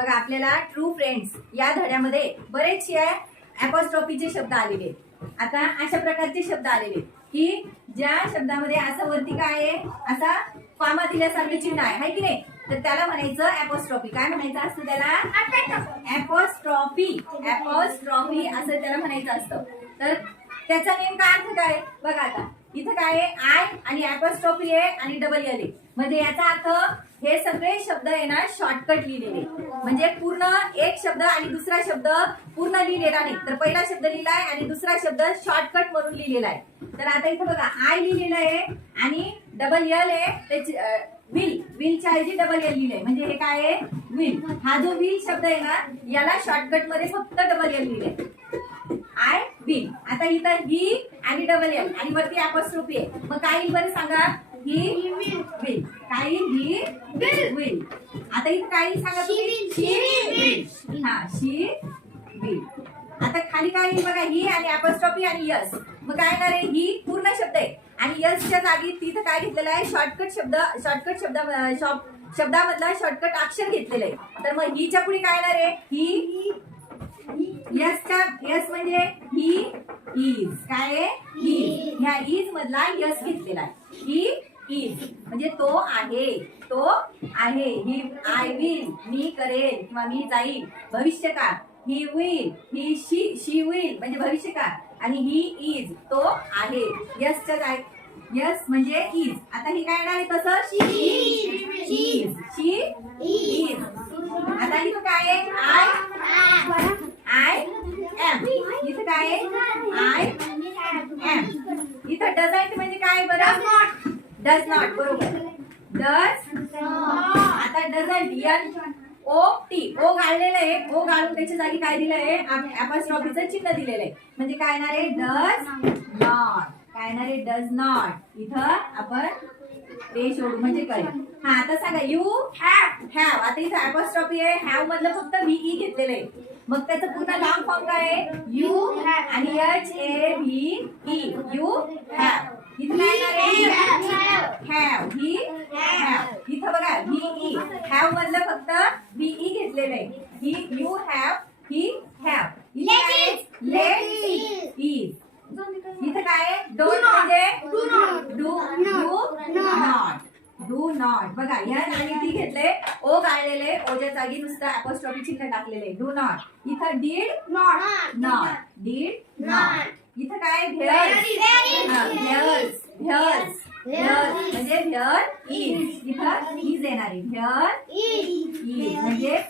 बघा आपल्याला true friends या धड्यामध्ये बरेचसे अपॉस्ट्रॉफीचे शब्द आलेले. आता अशा प्रकारचे शब्द आलेले की ज्या शब्दामध्ये असं वरती काय आहे, असा फामा दिल्यासारखे चिन्ह आहे की नाही, तर त्याला म्हणायचं अपॉस्ट्रॉफी. काय म्हणायचं असतं त्याला? अपॉस्ट्रॉफी. अपॉस्ट्रॉफी असं त्याला म्हणायचं असतं. तर त्याचा नेमका अर्थ काय बघा. आता इथं काय आहे, आय आणि अपॉस्ट्रॉफी आहे आणि डबल एल आहे. म्हणजे याचा अर्थ हे सगळे शब्द आहे ना शॉर्टकट लिहिलेले. म्हणजे पूर्ण एक शब्द आणि दुसरा शब्द पूर्ण लिहिलेला नाही, तर पहिला शब्द लिहिलाय आणि दुसरा शब्द शॉर्टकट म्हणून लिहिलेला आहे. तर आता इथं बघा आय लिहिलेलं आहे आणि डबल एल आहे, त्याची विल, विलच्या ऐवजी डबल एल लिहिलंय. म्हणजे हे काय आहे, विल. हा जो विल शब्द आहे ना याला शॉर्टकट मध्ये फक्त डबल एल लिहिलंय, आय विल. आता इथं ही आणि डबल एल आणि वरती अपॉस्ट्रोफी आहे. मग काय येईल बरं सांगा? He will. काय येईल? He will. आता इथं काय येईल सांगा तुम्ही? शी विल. हा, शी विल. आता खाली काय येईल बघा? ही आणि अपॉस्ट्रोफी आणि यस. मग काय येणार आहे? ही पूर्ण शब्द आहे आणि यसच्या जागी तिथं काय घेतलेलं आहे? शॉर्टकट शब्द. शॉर्टकट शब्दामधला शॉर्टकट अक्षर घेतलेलं आहे. तर मग हीच्या पुढे काय येणार आहे? ही. यस म्हणजे ही इज. काय आहे? ही. ह्या इज मधला यस घेतलेला आहे. ही इज म्हणजे तो आहे, तो आहे. ही आय विल, मी करेल किंवा मी जाईल. भविष्यकाळ. He will, he she will म्हणजे भविष्यकाळ. आणि ही इज, तो आहे. यसच्या जागी यस म्हणजे इज. आता ही काय येणार आहे तसं? She is. She is. आता इथं काय आहे? I am. इथं काय आहे? I am. इथं डझंट म्हणजे काय बरं? Does not. बरोबर. डज. आता डझंट एन ओ टी. ओ गाळलेलं आहे. ओ गाळून त्याच्या जागी काय दिलं आहे? अपॉस्ट्रॉफीचं चिन्ह दिलेलं आहे. म्हणजे काय येणार आहे? Does not. काय येणार आहे? Does not. इथं आपण ते सोडू म्हणजे कळेल. हा, आता सांगा यू हॅव. आता इथं अपॉस्ट्रॉफी आहे. हॅव मधलं फक्त व्हीई घेतलेलं आहे. मग त्याचं पूर्ण लॉंग फॉर्म काय आहे? यू आणि H A V E. You have. इथं काय येणार आहे? हॅव. He have. इथं बघा व्हीई. हॅव मधलं फक्त व्हीई घेतलेलं आहे. He you have, he have. Let is. इथं काय आहे? डोंट म्हणजे डू नॉट. बघा या आणि ती घेतले. ओ गाळलेले. ओच्या जागी नुसतं अपॉस्ट्रॉफी चिन्ह टाकलेले. Do not. इथं डीड नॉट. Did not. इथं काय? व्हेअर्स म्हणजे व्हेअर इज. इथं इज येणार आहे. व्हेअर इज म्हणजे